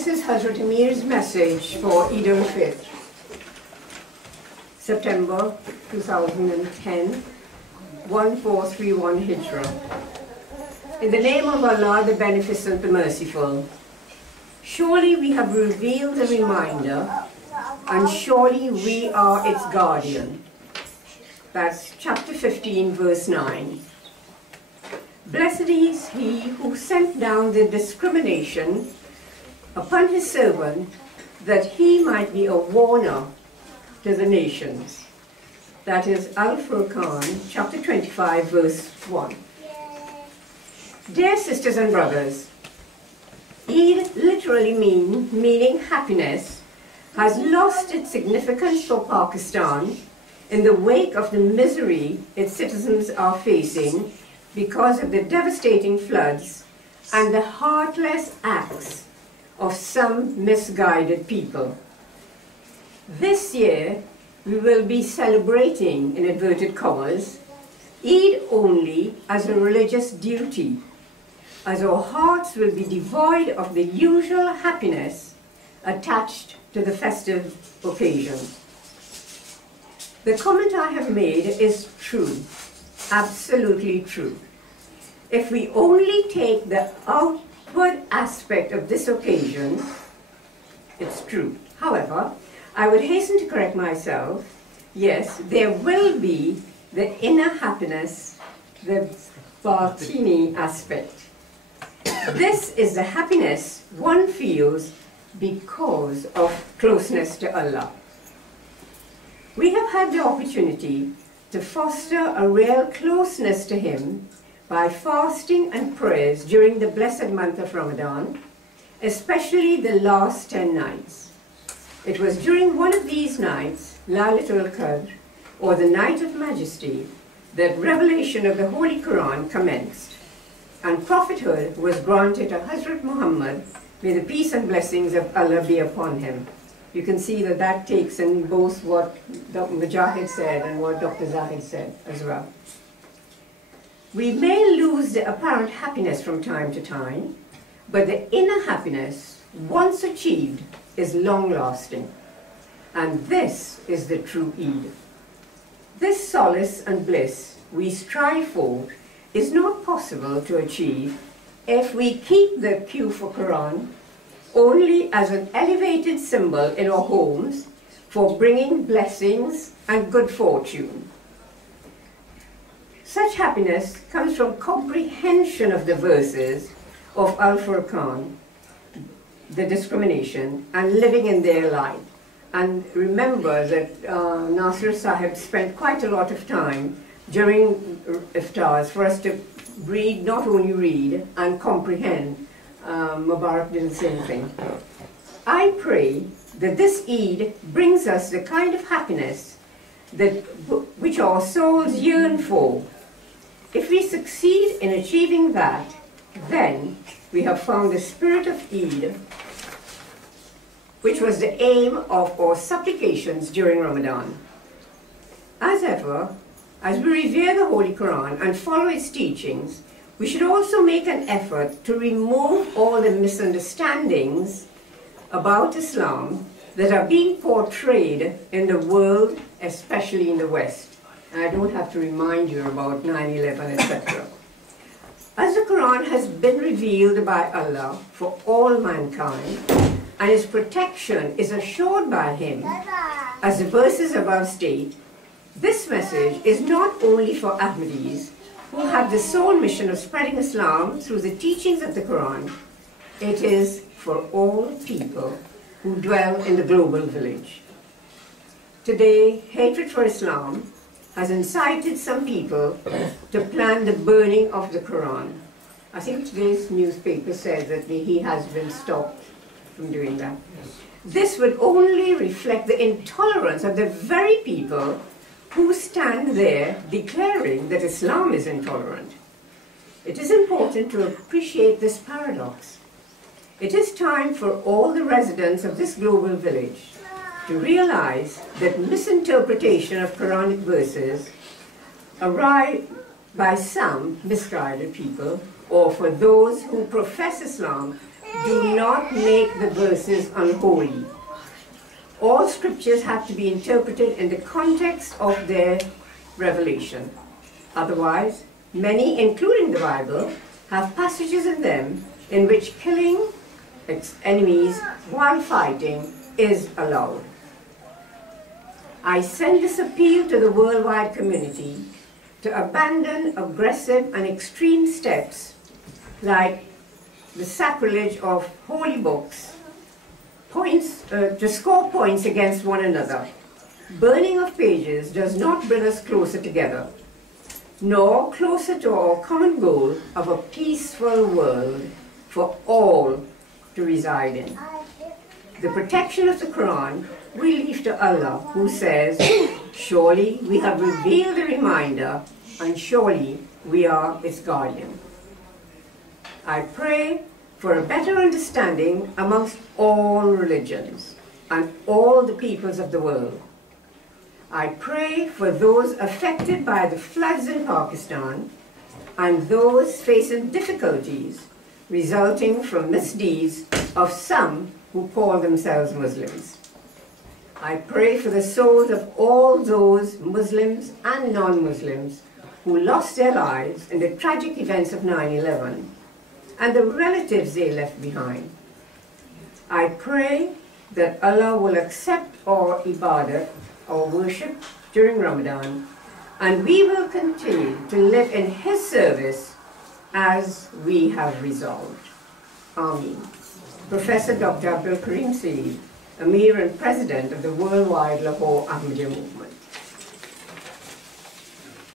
This is Hazrat Amir's message for Eid al-Fitr, September 2010, 1431 Hijrah. In the name of Allah, the Beneficent, the Merciful, surely we have revealed a reminder, and surely we are its guardian. That's chapter 15, verse 9. Blessed is he who sent down the discrimination upon his servant, that he might be a warner to the nations. That is Al-Furqan, chapter 25, verse 1. Dear sisters and brothers, Eid, literally meaning happiness, has lost its significance for Pakistan in the wake of the misery its citizens are facing because of the devastating floods and the heartless acts of some misguided people. This year, we will be celebrating, in inverted commas, Eid only as a religious duty, as our hearts will be devoid of the usual happiness attached to the festive occasion. The comment I have made is true, absolutely true. If we only take the outward aspect of this occasion, it's true. However, I would hasten to correct myself. Yes, there will be the inner happiness, the Batini aspect. This is the happiness one feels because of closeness to Allah. We have had the opportunity to foster a real closeness to Him by fasting and prayers during the blessed month of Ramadan, especially the last 10 nights. It was during one of these nights, Laylatul Qadr, or the Night of Majesty, that revelation of the Holy Quran commenced, and prophethood was granted to Hazrat Muhammad, may the peace and blessings of Allah be upon him. You can see that that takes in both what Dr. Mujahid said and what Dr. Zahid said as well. We may lose the apparent happiness from time to time, but the inner happiness, once achieved, is long-lasting. And this is the true Eid. This solace and bliss we strive for is not possible to achieve if we keep the queue for Quran only as an elevated symbol in our homes for bringing blessings and good fortune. Such happiness comes from comprehension of the verses of Al-Furqan, the discrimination, and living in their light. And remember that Nasir Sahib spent quite a lot of time during iftars for us to read, not only read, and comprehend. Mubarak didn't say anything. I pray that this Eid brings us the kind of happiness which our souls yearn for. If we succeed in achieving that, then we have found the spirit of Eid, which was the aim of our supplications during Ramadan. As ever, as we revere the Holy Quran and follow its teachings, we should also make an effort to remove all the misunderstandings about Islam that are being portrayed in the world, especially in the West. And I don't have to remind you about 9/11, etc. As the Quran has been revealed by Allah for all mankind, and its protection is assured by Him, as the verses above state, this message is not only for Ahmadis, who have the sole mission of spreading Islam through the teachings of the Quran. It is for all people who dwell in the global village. Today, hatred for Islam has incited some people to plan the burning of the Quran. I think today's newspaper said that he has been stopped from doing that. This would only reflect the intolerance of the very people who stand there declaring that Islam is intolerant. It is important to appreciate this paradox. It is time for all the residents of this global village to realize that misinterpretation of Quranic verses arrive by some misguided people, or for those who profess Islam do not make the verses unholy. All scriptures have to be interpreted in the context of their revelation. Otherwise, many, including the Bible, have passages in them in which killing its enemies while fighting is allowed. I send this appeal to the worldwide community to abandon aggressive and extreme steps like the sacrilege of holy books, to score points against one another. Burning of pages does not bring us closer together, nor closer to our common goal of a peaceful world for all to reside in. The protection of the Quran we leave to Allah, who says, surely we have revealed the reminder, and surely we are its guardian. I pray for a better understanding amongst all religions and all the peoples of the world. I pray for those affected by the floods in Pakistan and those facing difficulties resulting from misdeeds of some who call themselves Muslims. I pray for the souls of all those Muslims and non-Muslims who lost their lives in the tragic events of 9/11 and the relatives they left behind. I pray that Allah will accept our ibadah, our worship during Ramadan, and we will continue to live in His service as we have resolved. Ameen. Professor Dr. Abdul Karim Saeed, Amir and President of the Worldwide Lahore Ahmadiyya Movement.